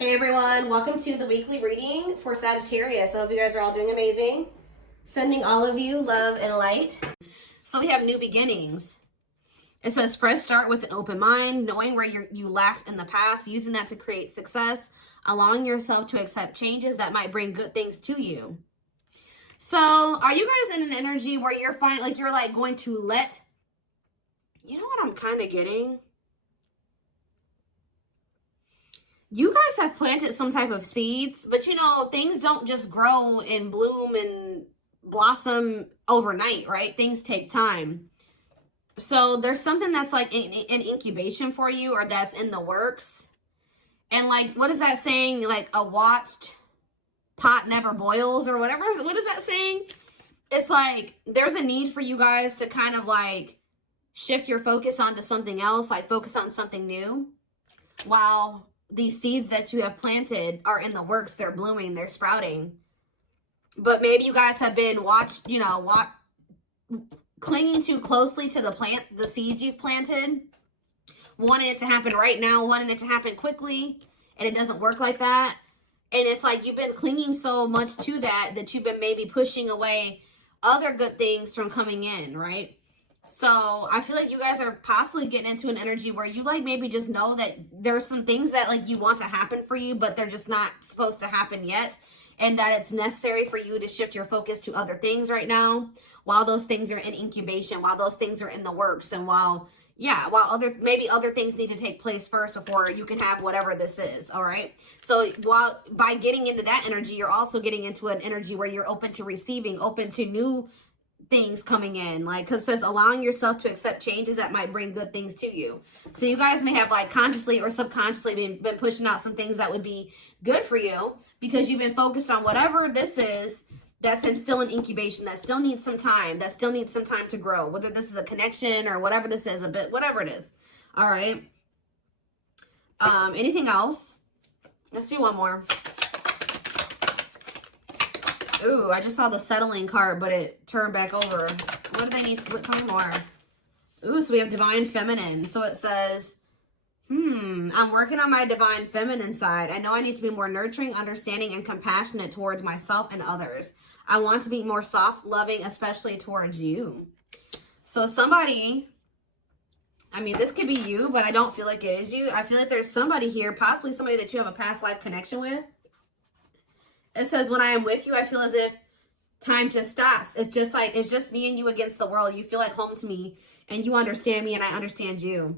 Hey everyone, welcome to the weekly reading for Sagittarius. I hope you guys are all doing amazing. Sending all of you love and light. So we have new beginnings. It says fresh start with an open mind, knowing where you lacked in the past, using that to create success, allowing yourself to accept changes that might bring good things to you. So are you guys in an energy where you're going to let, you know what I'm kind of getting? You guys have planted some type of seeds, but you know, things don't just grow and bloom and blossom overnight, right? Things take time. So there's something that's like an incubation for you, or that's in the works. And like, what is that saying? Like, a watched pot never boils, or whatever. What is that saying? It's like, there's a need for you guys to kind of like shift your focus onto something else, like focus on something new, while these seeds that you have planted are in the works. They're blooming, they're sprouting. But maybe you guys have been clinging too closely to the seeds you've planted, wanting it to happen right now, wanting it to happen quickly, and it doesn't work like that. And it's like you've been clinging so much to that you've been maybe pushing away other good things from coming in, right? So I feel like you guys are possibly getting into an energy where you like maybe just know that there's some things that like you want to happen for you, but they're just not supposed to happen yet. And that it's necessary for you to shift your focus to other things right now, while those things are in incubation, while those things are in the works, and while maybe other things need to take place first before you can have whatever this is. All right. So by getting into that energy, you're also getting into an energy where you're open to receiving, open to new things coming in, like, because it says allowing yourself to accept changes that might bring good things to you. So you guys may have like consciously or subconsciously been pushing out some things that would be good for you, because you've been focused on whatever this is that's still in incubation, that still needs some time, to grow, whether this is a connection or whatever this is, whatever it is. All right. Anything else? Let's do one more. Ooh, I just saw the settling card, but it turned back over. What do they need to tell me more? Ooh, so we have divine feminine. So it says, I'm working on my divine feminine side. I know I need to be more nurturing, understanding, and compassionate towards myself and others. I want to be more soft, loving, especially towards you. So somebody, I mean, this could be you, but I don't feel like it is you. I feel like there's somebody here, possibly somebody that you have a past life connection with. It says, when I am with you, I feel as if time just stops. It's just me and you against the world. You feel like home to me, and you understand me, and I understand you.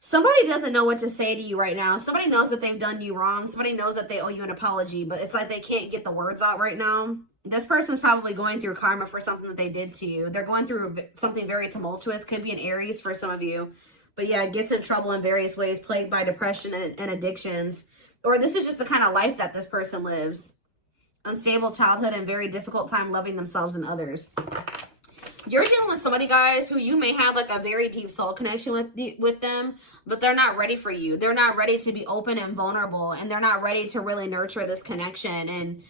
Somebody doesn't know what to say to you right now. Somebody knows that they've done you wrong. Somebody knows that they owe you an apology, but it's like they can't get the words out right now. This person's probably going through karma for something that they did to you. They're going through something very tumultuous. Could be an Aries for some of you. But yeah, gets in trouble in various ways, plagued by depression and addictions. Or this is just the kind of life that this person lives. Unstable childhood and very difficult time loving themselves and others. You're dealing with somebody, guys, who you may have like a very deep soul connection with them, but they're not ready for you. They're not ready to be open and vulnerable, and they're not ready to really nurture this connection and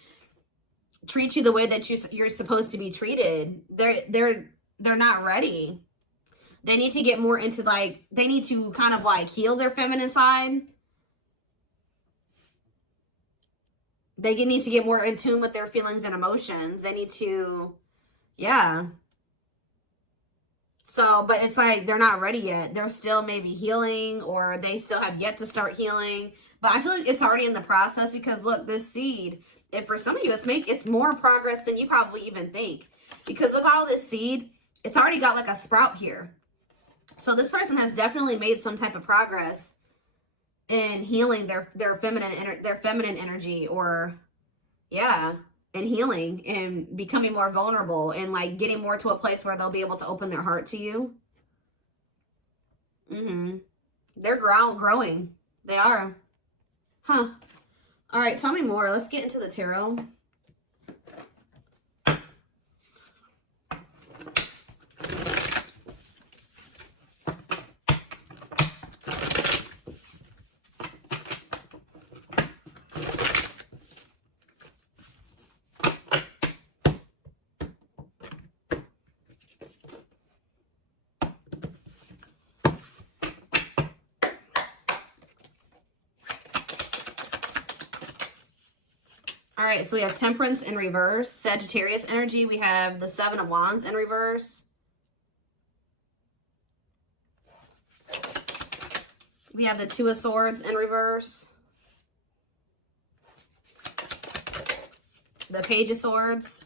treat you the way that you're supposed to be treated. They're not ready. They need to get more into they need to kind of like heal their feminine side. They need to get more in tune with their feelings and emotions. They need to, yeah. So, but it's like they're not ready yet. They're still maybe healing, or they still have yet to start healing. But I feel like it's already in the process, because look, this seed, and for some of you, it's more progress than you probably even think. Because look, all this seed, it's already got like a sprout here. So this person has definitely made some type of progress in healing their feminine energy, or yeah, and healing and becoming more vulnerable, and like getting more to a place where they'll be able to open their heart to you. They're growing. They are. Huh. All right, tell me more. Let's get into the tarot. right, so we have Temperance in reverse. Sagittarius energy. We have the Seven of Wands in reverse. We have the Two of Swords in reverse. The Page of Swords.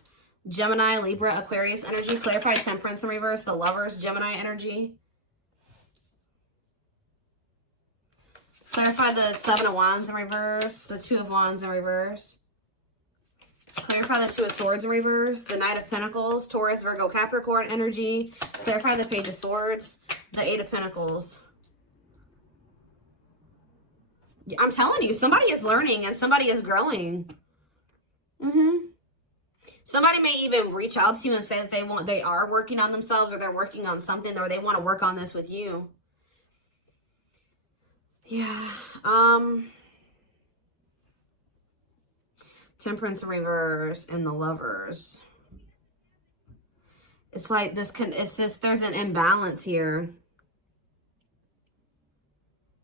Gemini, Libra, Aquarius energy. Clarify Temperance in reverse. The Lovers, Gemini energy. Clarify the Seven of Wands in reverse. The Two of Wands in reverse. Clarify the Two of Swords in reverse. The Knight of Pentacles. Taurus, Virgo, Capricorn energy. Clarify the Page of Swords. The Eight of Pentacles. I'm telling you, somebody is learning and somebody is growing. Somebody may even reach out to you and say that they are working on themselves, or they're working on something, or they want to work on this with you. Yeah. Temperance in reverse and the Lovers. It's like this it's just, there's an imbalance here.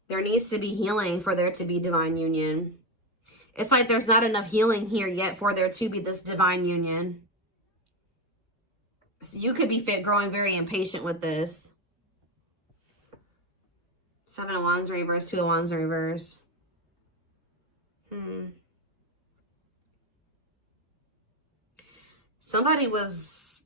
There needs to be healing for there to be divine union. It's like there's not enough healing here yet for there to be this divine union. So you could be growing very impatient with this. Seven of Wands in reverse, Two of Wands in reverse. Somebody was...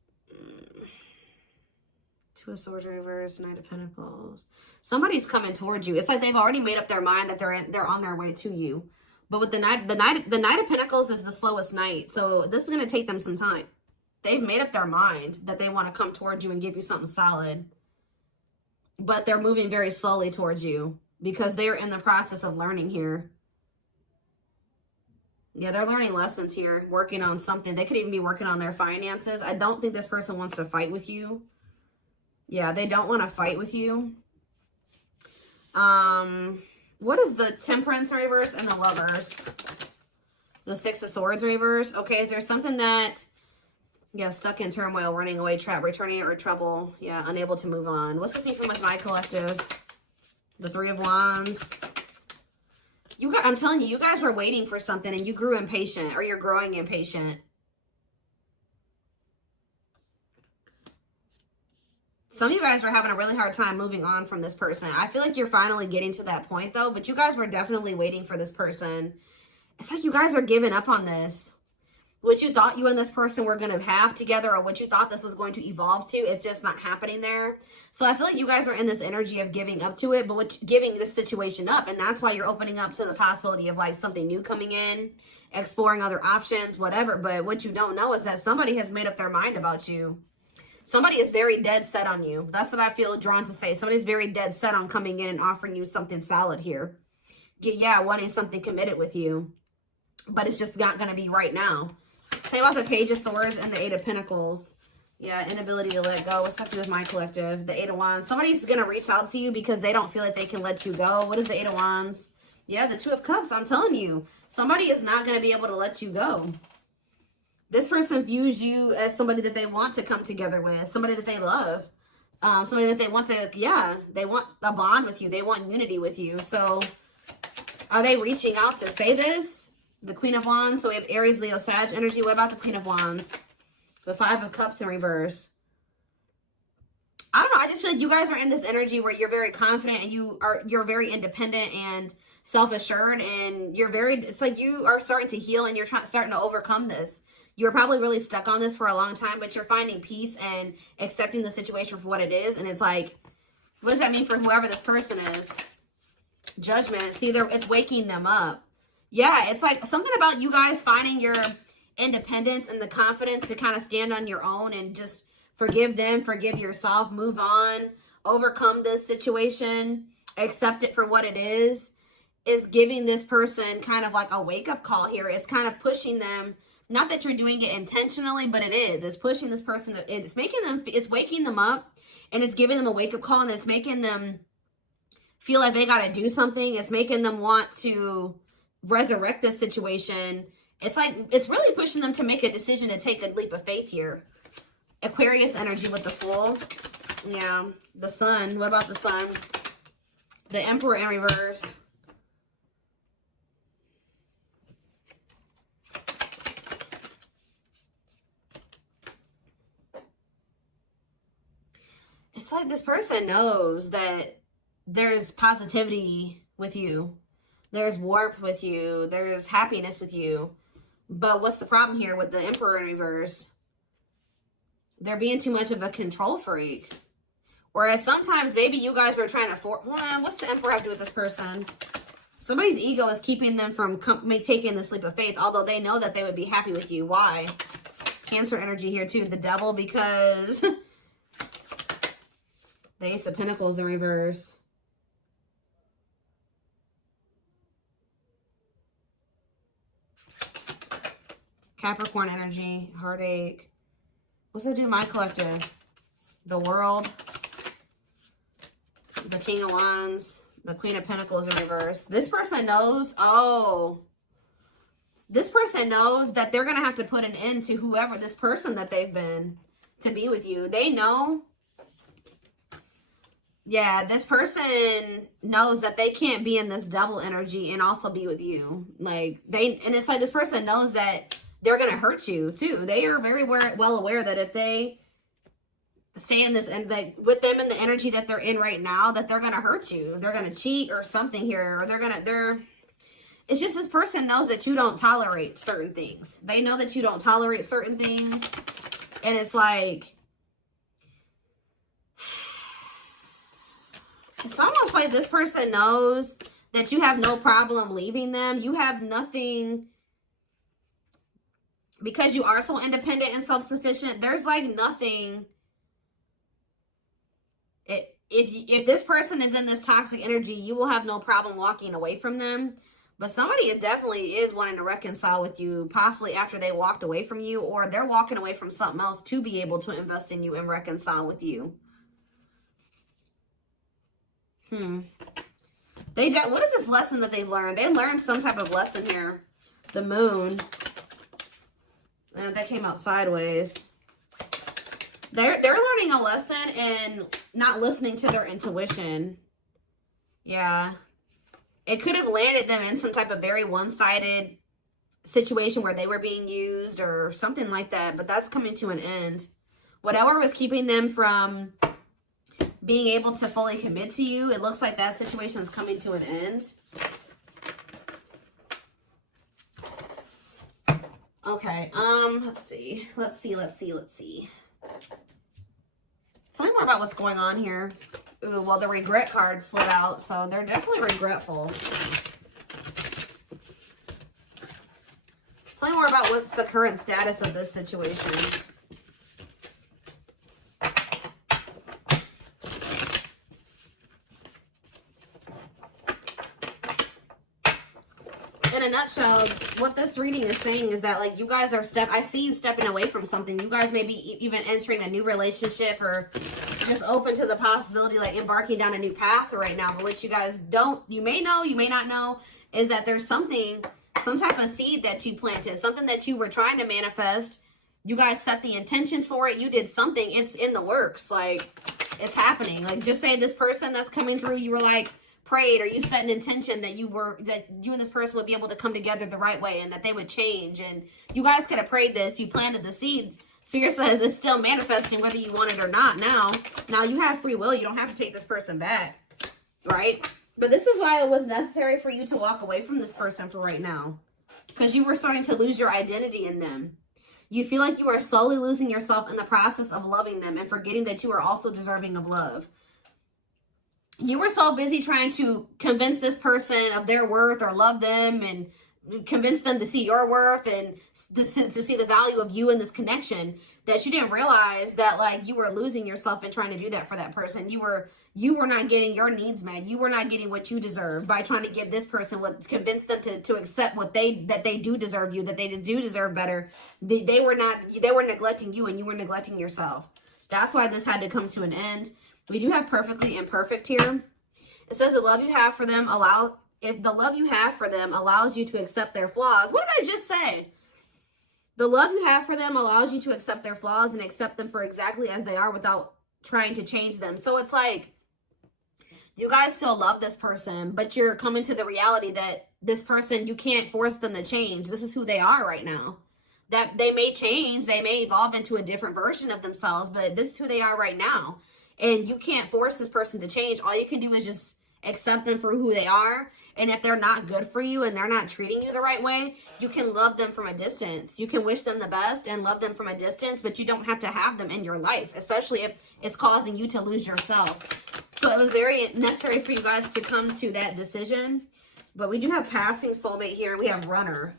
Two of Swords in reverse, Knight of Pentacles. Somebody's coming towards you. It's like they've already made up their mind that they're on their way to you. But with the Knight of Pentacles is the slowest knight. So this is going to take them some time. They've made up their mind that they want to come towards you and give you something solid. But they're moving very slowly towards you because they're in the process of learning here. Yeah, they're learning lessons here, working on something. They could even be working on their finances. I don't think this person wants to fight with you. Yeah, they don't want to fight with you. What is the Temperance reverse and the Lovers? The Six of Swords reverse. Okay, is there something that, yeah, stuck in turmoil, running away, trap, returning, or trouble? Yeah, unable to move on. What's this mean from my collective? The Three of Wands. You guys, I'm telling you, you guys were waiting for something and you grew impatient, or you're growing impatient. Some of you guys are having a really hard time moving on from this person. I feel like you're finally getting to that point, though. But you guys were definitely waiting for this person. It's like you guys are giving up on this. What you thought you and this person were going to have together, or what you thought this was going to evolve to, it's just not happening there. So I feel like you guys are in this energy of giving up to it, but giving this situation up. And that's why you're opening up to the possibility of like something new coming in, exploring other options, whatever. But what you don't know is that somebody has made up their mind about you. Somebody is very dead set on you. That's what I feel drawn to say. Somebody's very dead set on coming in and offering you something solid here. Yeah, wanting something committed with you. But it's just not going to be right now. Say about the Page of Swords and the Eight of Pentacles. Yeah, inability to let go. What's that do with my collective? The Eight of Wands. Somebody's going to reach out to you because they don't feel like they can let you go. What is the Eight of Wands? Yeah, the Two of Cups. I'm telling you. Somebody is not going to be able to let you go. This person views you as somebody that they want to come together with, somebody that they love, somebody that they want to, yeah, they want a bond with you. They want unity with you. So are they reaching out to say this? The Queen of Wands. So we have Aries, Leo, Sag energy. What about the Queen of Wands? The Five of Cups in reverse. I don't know. I just feel like you guys are in this energy where you're very confident and you're very independent and self-assured, and it's like you are starting to heal and you're starting to overcome this. You're probably really stuck on this for a long time, but you're finding peace and accepting the situation for what it is. And it's like, what does that mean for whoever this person is? Judgment. See, it's waking them up. Yeah, it's like something about you guys finding your independence and the confidence to kind of stand on your own and just forgive them, forgive yourself, move on, overcome this situation, accept it for what it is giving this person kind of like a wake-up call here. It's kind of pushing them. Not that you're doing it intentionally, but it is. It's pushing this person. It's waking them up, and it's giving them a wake-up call, and it's making them feel like they got to do something. It's making them want to resurrect this situation. It's like, it's really pushing them to make a decision to take a leap of faith here. Aquarius energy with the Fool. Yeah. The Sun. What about the Sun? The Emperor in reverse. it's like this person knows that there's positivity with you. There's warmth with you. There's happiness with you. But what's the problem here with the Emperor in reverse? They're being too much of a control freak. Whereas sometimes maybe you guys were trying to what's the Emperor have to do with this person? Somebody's ego is keeping them from taking the leap of faith, although they know that they would be happy with you. Why? Cancer energy here too. The Devil, because the Ace of Pentacles in reverse. Capricorn energy, heartache. What's that do to my collective? The World. The King of Wands. The Queen of Pentacles in reverse. This person knows, this person knows that they're going to have to put an end to whoever this person that they've been to be with you. They know. Yeah, this person knows that they can't be in this Devil energy and also be with you. Like, and it's like this person knows that they're going to hurt you too. They are very well aware that if they stay in this, and like with them in the energy that they're in right now, that they're going to hurt you. They're going to cheat or something here, or it's just this person knows that you don't tolerate certain things. They know that you don't tolerate certain things. And it's like, it's almost like this person knows that you have no problem leaving them. You have nothing, because you are so independent and self-sufficient. There's like nothing. If this person is in this toxic energy, you will have no problem walking away from them. But somebody definitely is wanting to reconcile with you, possibly after they walked away from you, or they're walking away from something else to be able to invest in you and reconcile with you. What is this lesson that they learned? They learned some type of lesson here. The Moon. And that came out sideways. They're learning a lesson in not listening to their intuition. Yeah. It could have landed them in some type of very one-sided situation where they were being used or something like that. But that's coming to an end. Whatever was keeping them from being able to fully commit to you, it looks like that situation is coming to an end. Okay, let's see. Tell me more about what's going on here. Ooh, well, the regret card slid out, so they're definitely regretful. Tell me more about what's the current status of this situation. In a nutshell, what this reading is saying is that, like, you guys are I see you stepping away from something. You guys may be even entering a new relationship or just open to the possibility, like, embarking down a new path right now. But what you guys you may know, you may not know, is that there's some type of seed that you planted, something that you were trying to manifest. You guys set the intention for it. You did something. It's in the works. Like, it's happening. Like, just say this person that's coming through, you were like, prayed, or you set an intention that you and this person would be able to come together the right way and that they would change, and you guys could have prayed this. You planted the seed. Spirit says it's still manifesting whether you want it or not. Now you have free will. You don't have to take this person back, right? But this is why it was necessary for you to walk away from this person for right now, because you were starting to lose your identity in them. You feel like you are slowly losing yourself in the process of loving them and forgetting that you are also deserving of love. You were so busy trying to convince this person of their worth or love them and convince them to see your worth and to see the value of you in this connection that you didn't realize that, like, you were losing yourself in trying to do that for that person. You were not getting your needs met. You were not getting what you deserve by trying to give this person convince them to accept that they do deserve you, that they do deserve better. They were neglecting you, and you were neglecting yourself. That's why this had to come to an end. We do have perfectly imperfect here. It says the love you have for them if the love you have for them allows you to accept their flaws. What did I just say? The love you have for them allows you to accept their flaws and accept them for exactly as they are without trying to change them. So it's like, you guys still love this person, but you're coming to the reality that this person, you can't force them to change. This is who they are right now. That they may change, they may evolve into a different version of themselves, but this is who they are right now. And you can't force this person to change. All you can do is just accept them for who they are. And if they're not good for you and they're not treating you the right way, you can love them from a distance. You can wish them the best and love them from a distance, but you don't have to have them in your life, especially if it's causing you to lose yourself. So it was very necessary for you guys to come to that decision. But we do have passing soulmate here. We have runner.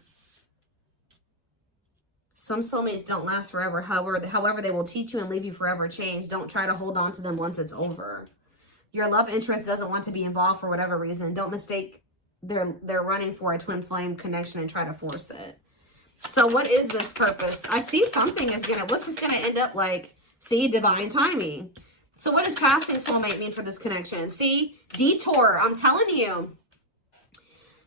Some soulmates don't last forever. However, they will teach you and leave you forever changed. Don't try to hold on to them once it's over. Your love interest doesn't want to be involved for whatever reason. Don't mistake they're running for a twin flame connection and try to force it. So what is this purpose? I see something is gonna, what's this gonna end up like? See, divine timing. So what does passing soulmate mean for this connection? See, detour. I'm telling you.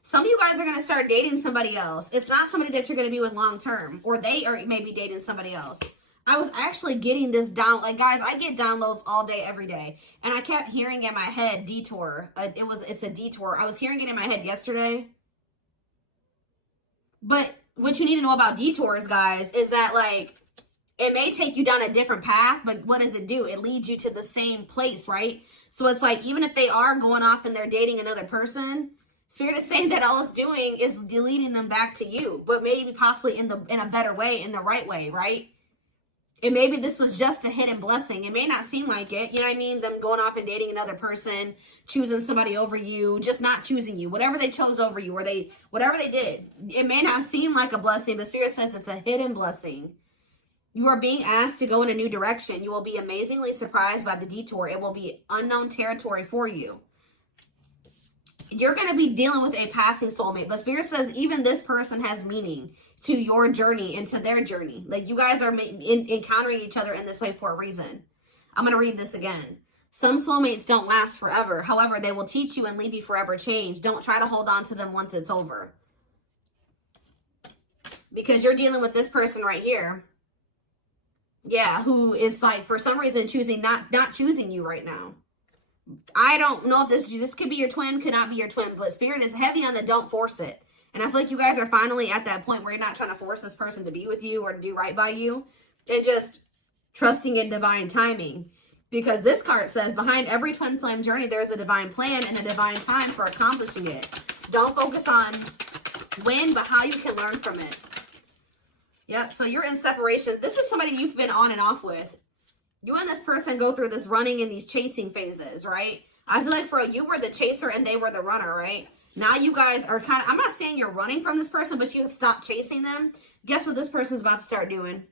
Some of you guys are going to start dating somebody else. It's not somebody that you're going to be with long term. Or they are maybe dating somebody else. I was actually getting this down. Like, guys, I get downloads all day, every day. And I kept hearing in my head, detour. It's a detour. I was hearing it in my head yesterday. But what you need to know about detours, guys, is that, like, it may take you down a different path. But what does it do? It leads you to the same place, right? So it's like, even if they are going off and they're dating another person, Spirit is saying that all it's doing is leading them back to you, but maybe possibly in a better way, in the right way, right? And maybe this was just a hidden blessing. It may not seem like it, you know what I mean? Them going off and dating another person, choosing somebody over you, just not choosing you, whatever they chose over you, or whatever they did. It may not seem like a blessing, but Spirit says it's a hidden blessing. You are being asked to go in a new direction. You will be amazingly surprised by the detour. It will be unknown territory for you. You're going to be dealing with a passing soulmate. But Spirit says even this person has meaning to your journey and to their journey. Like, you guys are encountering each other in this way for a reason. I'm going to read this again. Some soulmates don't last forever. However, they will teach you and leave you forever changed. Don't try to hold on to them once it's over. Because you're dealing with this person right here. Yeah, who is like, for some reason, choosing not choosing you right now. I don't know if this could be your twin, could not be your twin, but Spirit is heavy on the don't force it. And I feel like you guys are finally at that point where you're not trying to force this person to be with you or to do right by you. And just trusting in divine timing. Because this card says, behind every twin flame journey, there's a divine plan and a divine time for accomplishing it. Don't focus on when, but how you can learn from it. Yep, so you're in separation. This is somebody you've been on and off with. You and this person go through this running and these chasing phases, right? I feel like for you were the chaser and they were the runner, right? Now you guys are kind of, I'm not saying you're running from this person, but you have stopped chasing them. Guess what this person's about to start doing?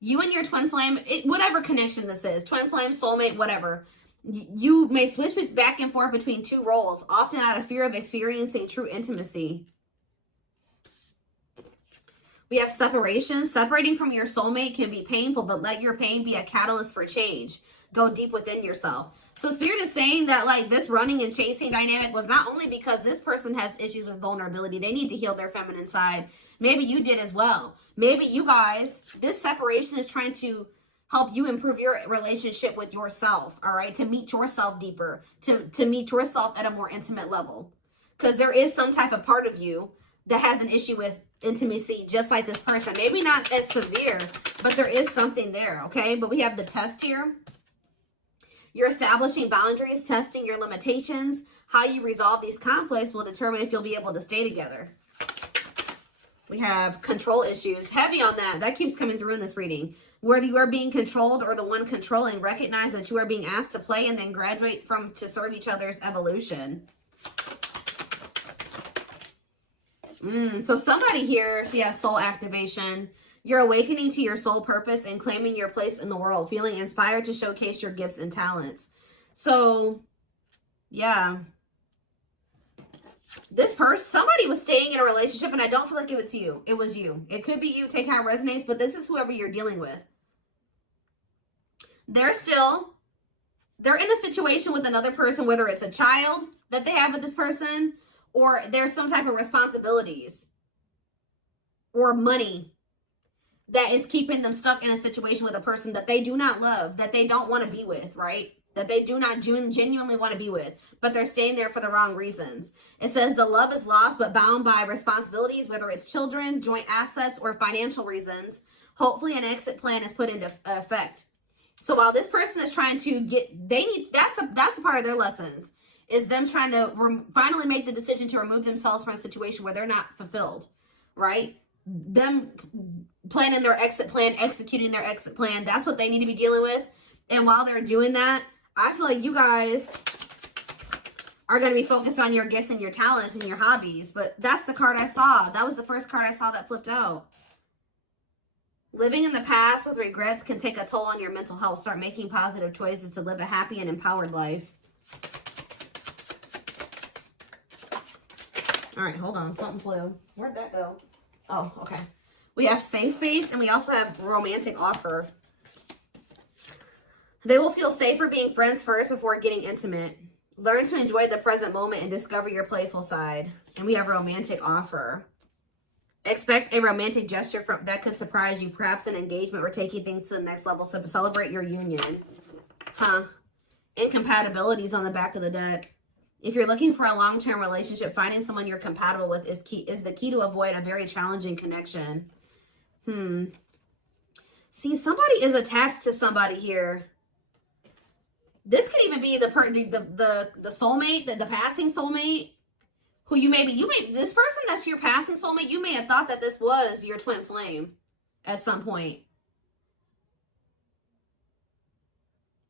You and your twin flame, whatever connection this is, twin flame, soulmate, whatever. You may switch back and forth between two roles, often out of fear of experiencing true intimacy. We have separation. Separating from your soulmate can be painful, but let your pain be a catalyst for change. Go deep within yourself. So Spirit is saying that, like, this running and chasing dynamic was not only because this person has issues with vulnerability. They need to heal their feminine side. Maybe you did as well. Maybe you guys, this separation is trying to help you improve your relationship with yourself, all right? To meet yourself deeper, to meet yourself at a more intimate level. Because there is some type of part of you that has an issue with intimacy, just like this person. Maybe not as severe, but there is something there, okay? But we have the test here. You're establishing boundaries, testing your limitations. How you resolve these conflicts will determine if you'll be able to stay together. We have control issues. Heavy on that. That keeps coming through in this reading. Whether you are being controlled or the one controlling, recognize that you are being asked to play and then graduate to serve each other's evolution. So somebody here, so yeah, soul activation. You're awakening to your soul purpose and claiming your place in the world, feeling inspired to showcase your gifts and talents. So, yeah. This person, somebody was staying in a relationship, and I don't feel like it was you. It was you. It could be you. Take how it resonates, but this is whoever you're dealing with. They're in a situation with another person, whether it's a child that they have with this person, or there's some type of responsibilities or money that is keeping them stuck in a situation with a person that they do not love, that they don't want to be with, right? That they do not genuinely want to be with, but they're staying there for the wrong reasons. It says the love is lost but bound by responsibilities, whether it's children, joint assets, or financial reasons. Hopefully an exit plan is put into effect. So while this person is trying to get, that's a part of their lessons, is them trying to finally make the decision to remove themselves from a situation where they're not fulfilled, right? Them planning their exit plan, executing their exit plan. That's what they need to be dealing with. And while they're doing that, I feel like you guys are going to be focused on your gifts and your talents and your hobbies. But that's the card I saw. That was the first card I saw that flipped out. Living in the past with regrets can take a toll on your mental health. Start making positive choices to live a happy and empowered life. All right, hold on. Something flew. Where'd that go? Oh, okay. We have safe space, and we also have romantic offer. They will feel safer being friends first before getting intimate. Learn to enjoy the present moment and discover your playful side. And we have romantic offer. Expect a romantic gesture that could surprise you, perhaps an engagement or taking things to the next level. So celebrate your union. Incompatibilities on the back of the deck. If you're looking for a long-term relationship, finding someone you're compatible with is the key to avoid a very challenging connection. See, somebody is attached to somebody here. This could even be the soulmate, the passing soulmate. Who this person that's your passing soulmate, you may have thought that this was your twin flame at some point.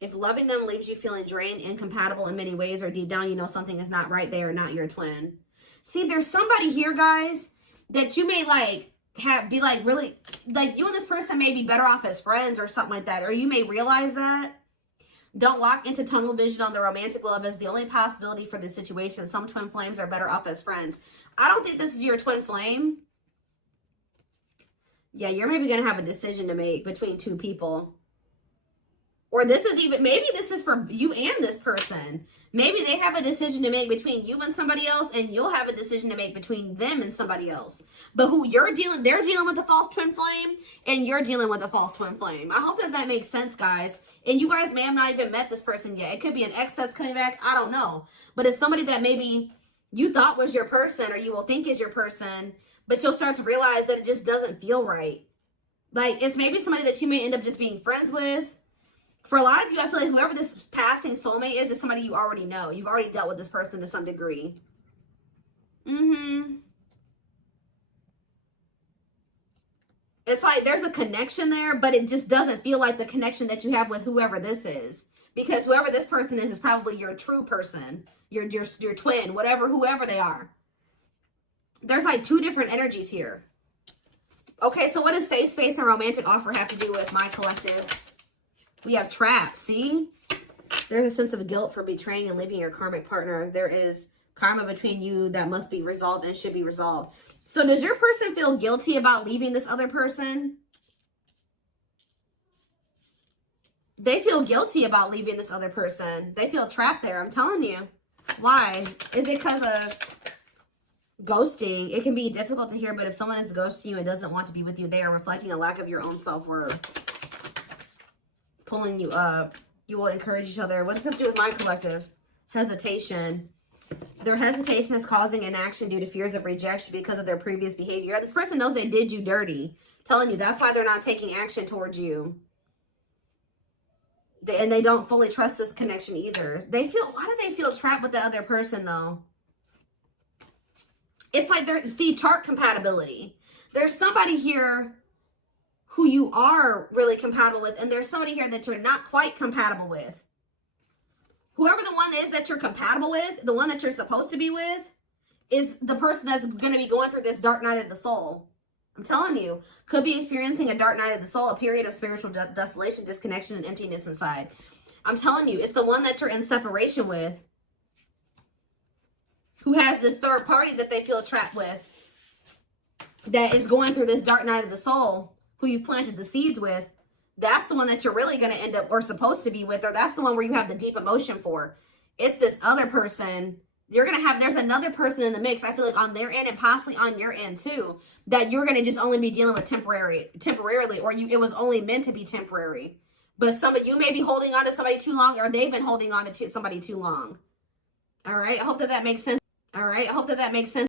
If loving them leaves you feeling drained, incompatible in many ways, or deep down you know something is not right, they are not your twin. See, there's somebody here, guys, that you may really, you and this person may be better off as friends or something like that, or you may realize that. Don't lock into tunnel vision on the romantic love as the only possibility for this situation. Some twin flames are better off as friends. I don't think this is your twin flame. Yeah, you're maybe going to have a decision to make between two people. Or maybe this is for you and this person. Maybe they have a decision to make between you and somebody else, and you'll have a decision to make between them and somebody else. But they're dealing with a false twin flame, and you're dealing with a false twin flame. I hope that makes sense, guys. And you guys may have not even met this person yet. It could be an ex that's coming back. I don't know. But it's somebody that maybe you thought was your person, or you will think is your person, but you'll start to realize that it just doesn't feel right. Like, it's maybe somebody that you may end up just being friends with. For a lot of you, I feel like whoever this passing soulmate is somebody you already know. You've already dealt with this person to some degree. It's like there's a connection there, but it just doesn't feel like the connection that you have with whoever this is. Because whoever this person is probably your true person, your twin, whoever they are. There's like two different energies here. Okay, so what does safe space and romantic offer have to do with my collective? We have trap, see? There's a sense of guilt for betraying and leaving your karmic partner. There is karma between you that must be resolved and should be resolved. So does your person feel guilty about leaving this other person? They feel guilty about leaving this other person. They feel trapped there, I'm telling you. Why? Is it because of ghosting? It can be difficult to hear, but if someone is ghosting you and doesn't want to be with you, they are reflecting a lack of your own self-worth. Pulling you up. You will encourage each other. What does it have to do with my collective? Hesitation. Their hesitation is causing inaction due to fears of rejection because of their previous behavior. This person knows they did you dirty. Telling you that's why they're not taking action towards you. And they don't fully trust this connection either. Why do they feel trapped with the other person though? It's like chart compatibility. There's somebody here who you are really compatible with, and there's somebody here that you're not quite compatible with. Whoever the one is that you're compatible with, the one that you're supposed to be with, is the person that's going to be going through this dark night of the soul. I'm telling you, could be experiencing a dark night of the soul, a period of spiritual desolation, disconnection, and emptiness inside. I'm telling you, it's the one that you're in separation with, who has this third party that they feel trapped with, that is going through this dark night of the soul, who you've planted the seeds with. That's the one that you're really going to end up or supposed to be with, or that's the one where you have the deep emotion for. It's this other person. There's another person in the mix, I feel like, on their end and possibly on your end too, that you're going to just only be dealing with temporarily, or it was only meant to be temporary. But you may be holding on to somebody too long, or they've been holding on to somebody too long. All right. I hope that makes sense.